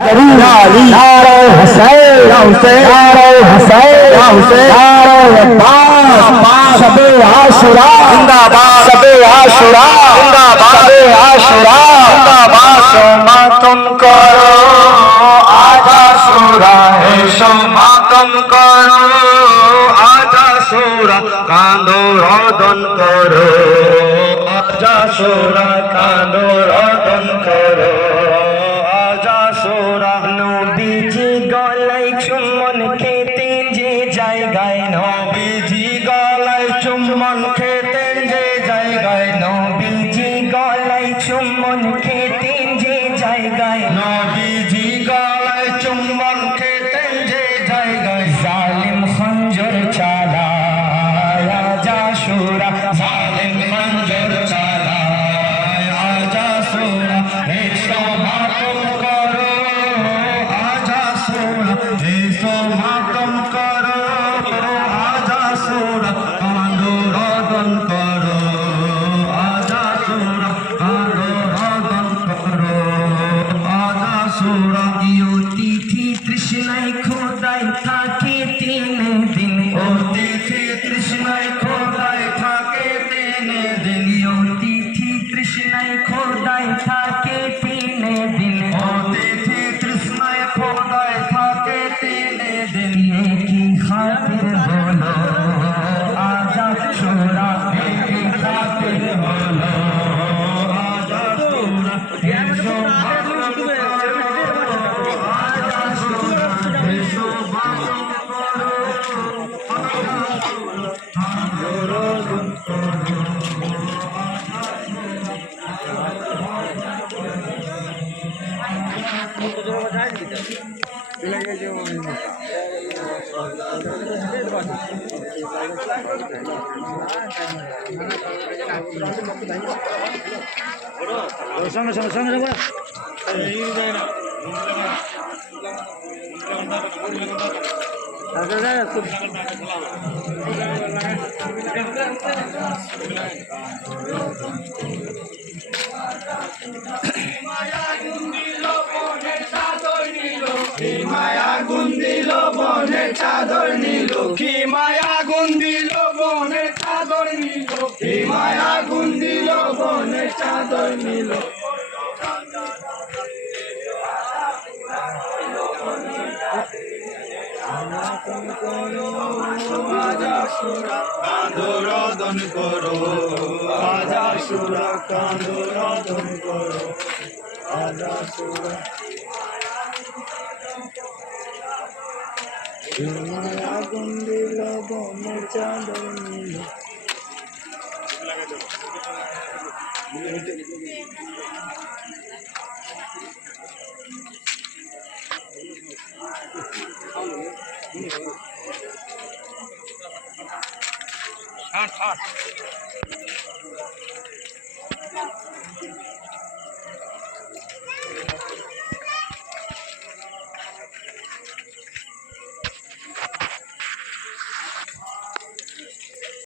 नारो हुसैन नारो हुसैन नारो अब्बास सबे आशुरा जिंदाबाद सबे आशुरा जिंदाबाद सबे आशुरा जिंदाबाद मातम करो आज आशुरा एसो मातम करो आज आशुरा कांदो रोदन करो आज आशुरा कांदो रोदन करो नबीजी गलाয় চুম্বন খেতেন যে জায়গায় নবীজি গলায় চুম্বন খেতেন যে জায়গায় নবীজি গলায় চুম্বন খেতেন যে জায়গায় নবীজি গলায় চুম্বন খেতেন যে জায়গায় জালিম খঞ্জর চালায় আজ আশুরা জালিম খঞ্জর চালায় আজ আশুরা এসো মাতম করো एसो मातम करो आज आशुरा कांदो रोदन करो आज आशुरा कांदो रोदन करो आज आशुरा यो तिथि तृष्णाय खोदाय থাকে 3 दिन ও তিথি তৃষ্ণায় খোদায় থাকে 3 দিন यो तिथि তৃষ্ণায় খোদায় থাকে 3 दिन ও তিথি তৃষ্ণায় খোদায় থাকে 3 दिन की खातिर बोलो आज आशुरा की खातिर बोलो आज आशुरा एसो मातम करो आज आशुरा एसो मातम करो कांदो रोदन करो মায়া গুন্দিল বনের চাদর নিল কি মায়া গুন্দিল বনের চাদর নিল কি মায়া গুন্দিল বনের চাদর নিল আজ আশুরা কাঁদো রোদন করো আজ আশুরা কাঁদো রোদন করো আজ আশুরা আগুন দিল বনের চাদর নিল